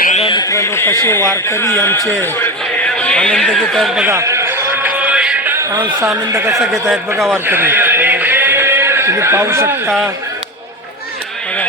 बघा मित्रांनो कसे वारकरी आमचे आनंद घेत आहेत बघा. आमचा आनंद कसा घेत आहेत बघा वारकरी. तुम्ही पाहू शकता. बघा.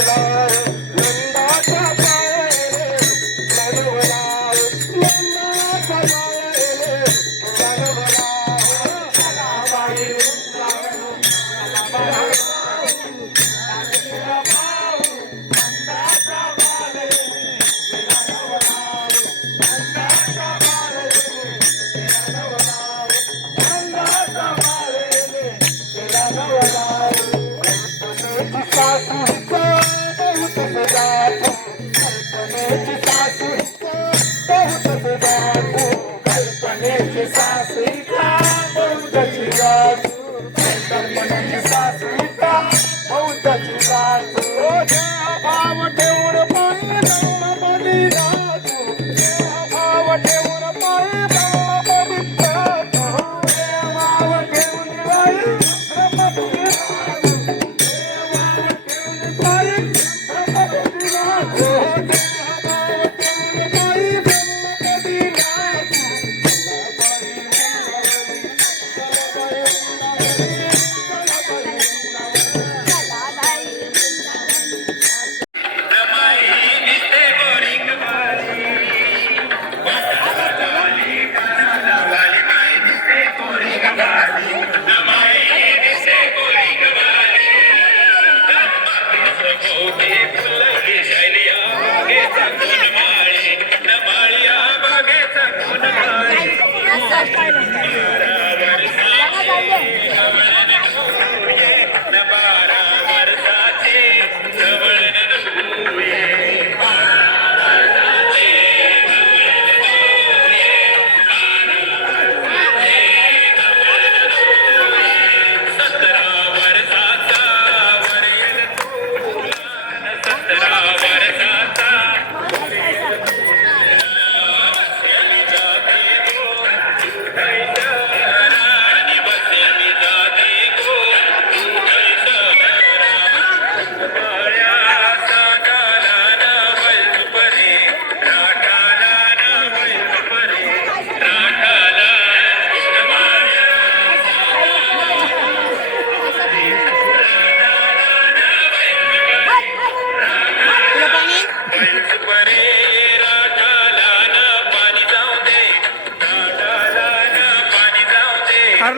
Vamos. Thank you. last item.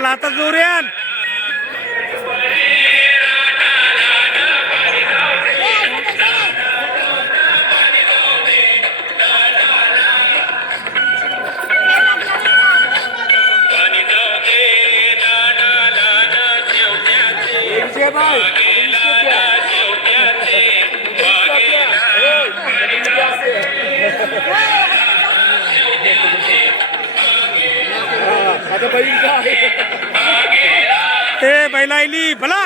अरे लाता जोरियान ilaha illa